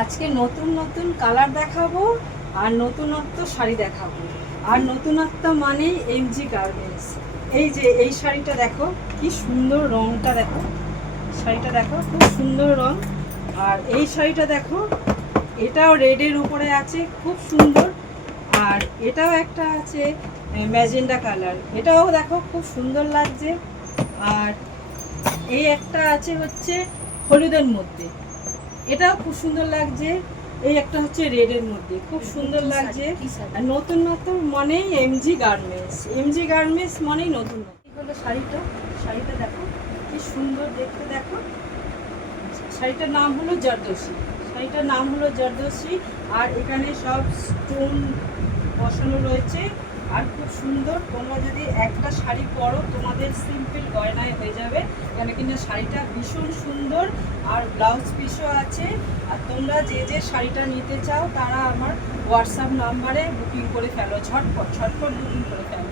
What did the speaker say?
আজকে নতুন নতুন কালার দেখাবো আর নতুনত্ব শাড়ি দেখাবো। আর নতুনত্ব মানেই এমজি গার্মেন্টস। এই যে এই শাড়িটা দেখো, কি সুন্দর রংটা দেখো, শাড়িটা দেখো খুব সুন্দর রং। আর এই শাড়িটা দেখো, এটাও রেডের উপরে আছে, খুব সুন্দর। আর এটাও একটা আছে ম্যাজেন্ডা কালার, এটাও দেখো খুব সুন্দর লাগছে। আর এই একটা আছে হচ্ছে হলুদের মধ্যে, এটাও খুব সুন্দর লাগছে। এই একটা হচ্ছে রেডের মধ্যে, খুব সুন্দর লাগছে। আর নতুন নতুন মানেই এমজি গার্মেন্টস, এমজি গার্মেন্টস মানেই নতুন নতুন। এই হলো শাড়িটা, শাড়িটা দেখো কি সুন্দর দেখতে, দেখো। শাড়িটার নাম হলো জর্দোসি, শাড়িটার নাম হলো জর্দোসি। আর এখানে সব স্টোন বসানো রয়েছে আর খুব সুন্দর। তোমরা যদি একটা শাড়ি পরো তোমাদের সিম্পল গয়নায় হয়ে যাবে, কেন কিনা শাড়িটা ভীষণ সুন্দর। আর ব্লাউজ পিসও আছে। আর তোমরা যে যে শাড়িটা নিতে চাও তারা আমার হোয়াটসঅ্যাপ নাম্বারে বুকিং করে ফেলো, ঝটপট ঝটপট বুকিং করে ফেলো।